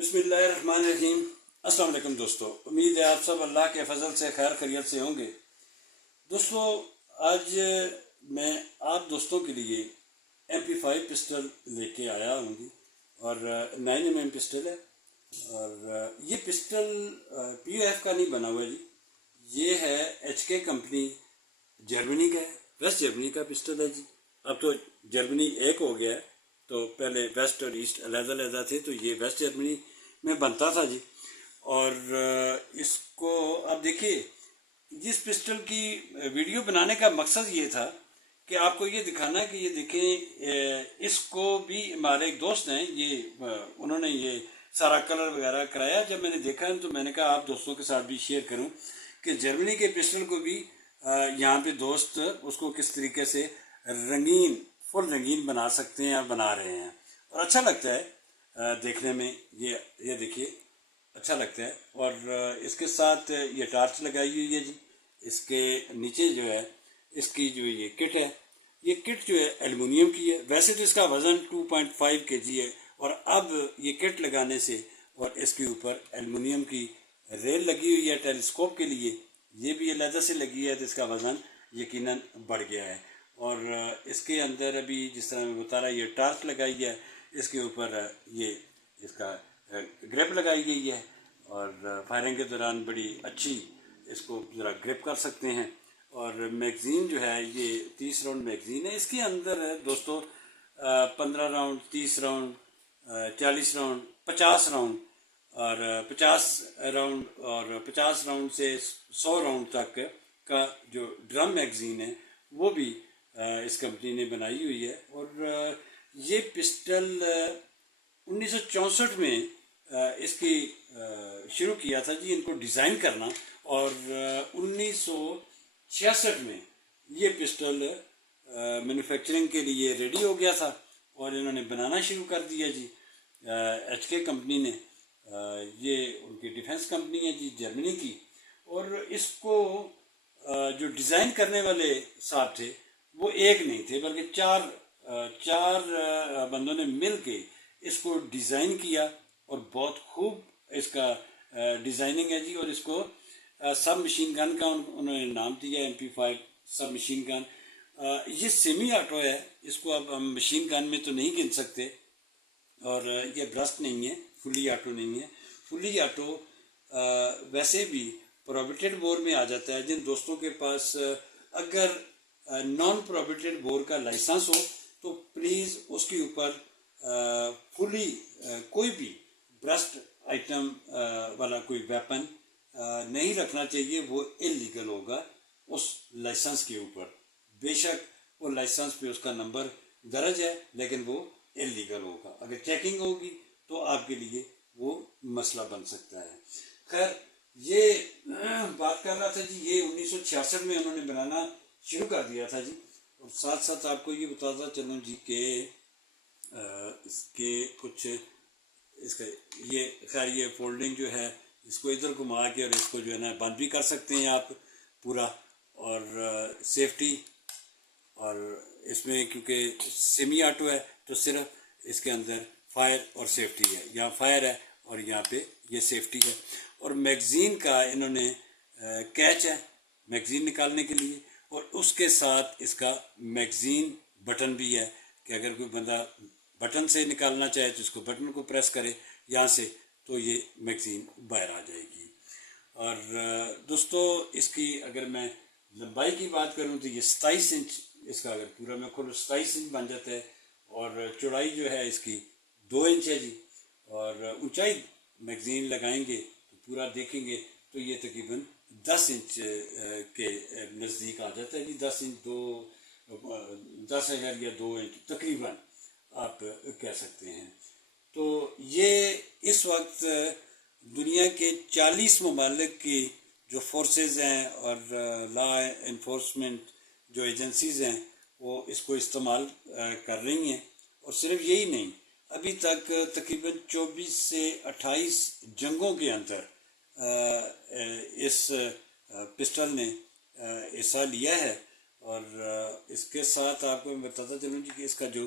بسم اللہ الرحمن الرحیم۔ السلام علیکم دوستو، امید ہے آپ سب اللہ کے فضل سے خیر خیریت سے ہوں گے۔ دوستو، آج میں آپ دوستوں کے لیے MP5 پسٹل لے کے آیا ہوں گی اور 9mm پسٹل ہے۔ اور یہ پسٹل POF کا نہیں بنا ہوا جی، یہ ہے HK کمپنی جرمنی کا ہے، ویسٹ جرمنی کا پسٹل ہے جی۔ اب تو جرمنی ایک ہو گیا ہے، تو پہلے ویسٹ اور ایسٹ علیحدہ علیحدہ تھے، تو یہ ویسٹ جرمنی میں بنتا تھا جی۔ اور اس کو اب دیکھیے، جس پسٹل کی ویڈیو بنانے کا مقصد یہ تھا کہ آپ کو یہ دکھانا ہے کہ یہ دیکھیں، اس کو بھی ہمارے ایک دوست ہیں، یہ انہوں نے یہ سارا کلر وغیرہ کرایا۔ جب میں نے دیکھا تو میں نے کہا آپ دوستوں کے ساتھ بھی شیئر کروں کہ جرمنی کے پسٹل کو بھی یہاں پہ دوست اس کو کس طریقے سے رنگین، فل رنگین بنا سکتے ہیں اور بنا رہے ہیں، اور اچھا لگتا ہے دیکھنے میں۔ یہ دیکھیے، اچھا لگتا ہے۔ اور اس کے ساتھ یہ ٹارچ لگائی ہوئی ہے جی۔ اس کے نیچے جو ہے اس کی جو یہ کٹ ہے، یہ کٹ جو ہے ایلومینیم کی ہے۔ ویسے تو اس کا وزن 2.5 kg ہے، اور اب یہ کٹ لگانے سے اور اس کے اوپر ایلومینیم کی ریل لگی ہوئی ہے ٹیلیسکوپ کے لیے، یہ بھی علیحدہ سے لگی ہے، تو اس کا وزن یقیناً بڑھ گیا ہے۔ اور اس کے اندر ابھی جس طرح میں بتا رہا یہ ٹارچ لگائی ہے، اس کے اوپر یہ اس کا گرپ لگائی گئی ہے، اور فائرنگ کے دوران بڑی اچھی اس کو ذرا گرپ کر سکتے ہیں۔ اور میگزین جو ہے یہ 30 راؤنڈ میگزین ہے۔ اس کے اندر ہے دوستو 15 راؤنڈ، 30 راؤنڈ، 40 راؤنڈ، 50 راؤنڈ، اور 50 راؤنڈ اور 50 راؤنڈ سے 100 راؤنڈ تک کا جو ڈرم میگزین ہے وہ بھی اس کمپنی نے بنائی ہوئی ہے۔ اور یہ پسٹل 1964 میں اس کی شروع کیا تھا جی ان کو ڈیزائن کرنا، اور 1966 میں یہ پسٹل مینوفیکچرنگ کے لیے ریڈی ہو گیا تھا، اور انہوں نے بنانا شروع کر دیا جی۔ HK کمپنی نے، یہ ان کی ڈیفنس کمپنی ہے جی جرمنی کی۔ اور اس کو جو ڈیزائن کرنے والے صاحب تھے وہ ایک نہیں تھے، بلکہ چار بندوں نے مل کے اس کو ڈیزائن کیا، اور بہت خوب اس کا ڈیزائننگ ہے جی۔ اور اس کو سب مشین گن کا انہوں نے نام دیا MP5 سب مشین گن۔ یہ سیمی آٹو ہے، اس کو اب ہم مشین گن میں تو نہیں گن سکتے، اور یہ برسٹ نہیں ہے، فلی آٹو نہیں ہے۔ فلی آٹو ویسے بھی پروہیبٹڈ بور میں آ جاتا ہے۔ جن دوستوں کے پاس اگر نان پروہیبٹڈ بور کا لائسنس ہو تو پلیز اس کے اوپر فلی کوئی بھی برسٹ آئٹم والا کوئی ویپن نہیں رکھنا چاہیے، وہ انلیگل ہوگا اس لائسنس کے اوپر۔ بے شک وہ لائسنس پہ اس کا نمبر درج ہے، لیکن وہ انلیگل ہوگا۔ اگر چیکنگ ہوگی تو آپ کے لیے وہ مسئلہ بن سکتا ہے۔ خیر، یہ بات کر رہا تھا جی، یہ 1966 میں انہوں نے بنانا شروع کر دیا تھا جی۔ اور ساتھ ساتھ آپ کو یہ بتاتا چلوں جی کہ اس کے کچھ اس کا یہ خیر یہ فولڈنگ جو ہے، اس کو ادھر گھما کے اور اس کو جو ہے نا بند بھی کر سکتے ہیں آپ پورا۔ اور سیفٹی، اور اس میں کیونکہ سیمی آٹو ہے تو صرف اس کے اندر فائر اور سیفٹی ہے، یہاں فائر ہے اور یہاں پہ یہ سیفٹی ہے۔ اور میگزین کا انہوں نے کیچ ہے میگزین نکالنے کے لیے، اور اس کے ساتھ اس کا میگزین بٹن بھی ہے کہ اگر کوئی بندہ بٹن سے نکالنا چاہے تو اس کو بٹن کو پریس کرے یہاں سے، تو یہ میگزین باہر آ جائے گی۔ اور دوستو، اس کی اگر میں لمبائی کی بات کروں تو یہ 27 انچ اس کا، اگر پورا میں کھولوں 27 انچ بن جاتا ہے، اور چوڑائی جو ہے اس کی 2 انچ ہے جی۔ اور اونچائی میگزین لگائیں گے تو پورا دیکھیں گے تو یہ تقریباً 10 انچ کے نزدیک آ جاتا ہے جی۔ 10 انچ 10 یا 2 انچ تقریباً آپ کہہ سکتے ہیں۔ تو یہ اس وقت دنیا کے 40 ممالک کی جو فورسز ہیں اور لا انفورسمنٹ جو ایجنسیز ہیں وہ اس کو استعمال کر رہی ہیں۔ اور صرف یہی نہیں، ابھی تک تقریباً 24 سے 28 جنگوں کے اندر اس پسٹل نے حصہ لیا ہے۔ اور اس کے ساتھ آپ کو میں بتاتا چلوں جی کہ اس کا جو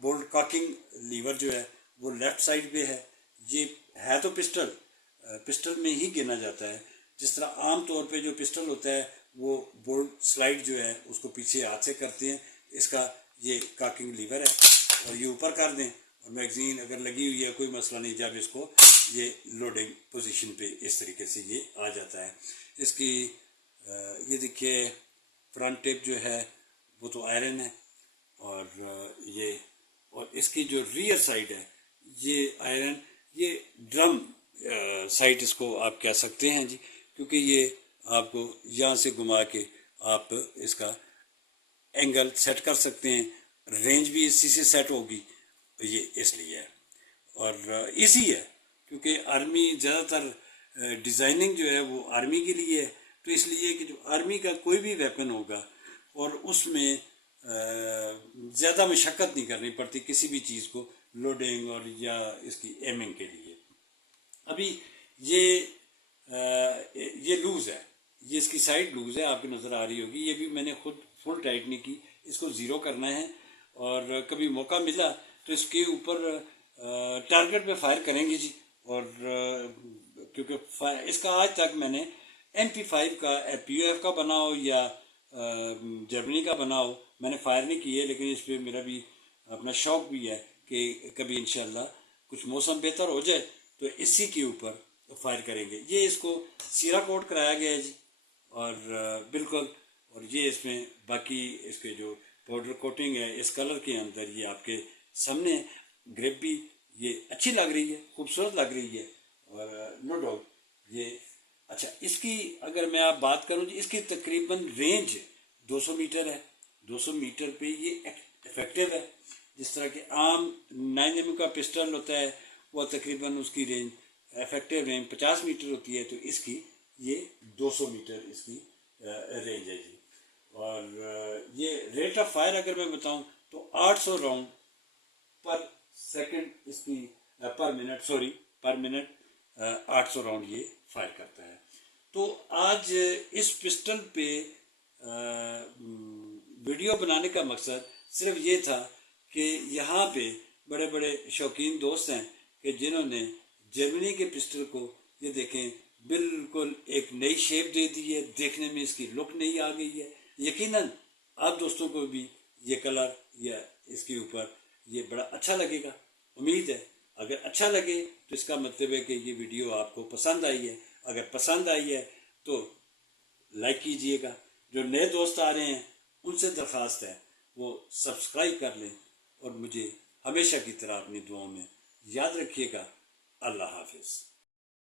بولٹ کاکنگ لیور جو ہے وہ لیفٹ سائڈ پہ ہے، یہ ہے تو پسٹل میں ہی گنا جاتا ہے. جس طرح عام طور پہ جو پسٹل ہوتا ہے وہ بولٹ سلائڈ جو ہے اس کو پیچھے ہاتھ سے کرتے ہیں. اس کا یہ کاکنگ لیور ہے اور یہ اوپر کر دیں اور میگزین اگر لگی ہوئی ہے کوئی مسئلہ نہیں. جب اس کو یہ لوڈنگ پوزیشن پہ اس طریقے سے یہ آ جاتا ہے. اس کی یہ دیکھیے فرنٹ ٹیپ جو ہے وہ تو آئرن ہے اور اس کی جو ریئر سائڈ ہے یہ آئرن. یہ ڈرم سائٹ اس کو آپ کہہ سکتے ہیں جی, کیونکہ یہ آپ کو یہاں سے گھما کے آپ اس کا اینگل سیٹ کر سکتے ہیں. رینج بھی اسی سے سیٹ ہوگی, یہ اس لیے ہے. اور ایزی ہے کیونکہ آرمی زیادہ تر ڈیزائننگ جو ہے وہ آرمی کے لیے ہے. تو اس لیے کہ جو آرمی کا کوئی بھی ویپن ہوگا اور اس میں زیادہ مشقت نہیں کرنی پڑتی کسی بھی چیز کو لوڈنگ اور یا اس کی ایمنگ کے لیے. ابھی یہ لوز ہے, یہ اس کی سائڈ لوز ہے, آپ کو نظر آ رہی ہوگی. یہ بھی میں نے خود فل ٹائٹ نہیں کی, اس کو زیرو کرنا ہے اور کبھی موقع ملا تو اس کے اوپر ٹارگٹ پہ فائر کریں گے جی. اور کیونکہ اس کا آج تک میں نے MP5 کا POF کا بنا ہو یا جرمنی کا بنا ہو میں نے فائر نہیں کی ہے, لیکن اس پہ میرا بھی اپنا شوق بھی ہے کہ کبھی انشاءاللہ کچھ موسم بہتر ہو جائے تو اسی کے اوپر فائر کریں گے. یہ اس کو سیرا کوٹ کرایا گیا ہے جی اور بالکل. اور یہ اس میں باقی اس کے جو پاؤڈر کوٹنگ ہے اس کلر کے اندر یہ آپ کے سامنے گریپ بھی یہ اچھی لگ رہی ہے, خوبصورت لگ رہی ہے. اور نو ڈاؤٹ یہ اچھا. اس کی اگر میں آپ بات کروں جی, اس کی تقریباً رینج 200 میٹر ہے. 200 میٹر پہ یہ افیکٹو ہے. جس طرح کہ عام 9mm کا پسٹل ہوتا ہے وہ تقریباً اس کی رینج افیکٹو رینج 50 میٹر ہوتی ہے, تو اس کی یہ 200 میٹر اس کی رینج ہے جی. اور یہ ریٹ آف فائر اگر میں بتاؤں تو 800 راؤنڈ پر سیکنڈ اس کی پر منٹ 800 راؤنڈ یہ فائر کرتا ہے. تو آج اس پسٹل پہ ویڈیو بنانے کا مقصد صرف یہ تھا کہ یہاں پہ بڑے بڑے شوقین دوست ہیں کہ جنہوں نے جرمنی کے پسٹل کو یہ دیکھیں بالکل ایک نئی شیپ دے دی ہے, دیکھنے میں اس کی لک نئی آ گئی ہے. یقیناً آپ دوستوں کو بھی یہ کلر یا اس کے اوپر یہ بڑا اچھا لگے گا, امید ہے. اگر اچھا لگے تو اس کا مطلب ہے کہ یہ ویڈیو آپ کو پسند آئی ہے. اگر پسند آئی ہے تو لائک کیجئے گا. جو نئے دوست آ رہے ہیں ان سے درخواست ہے وہ سبسکرائب کر لیں اور مجھے ہمیشہ کی طرح اپنی دعاؤں میں یاد رکھیے گا. اللہ حافظ.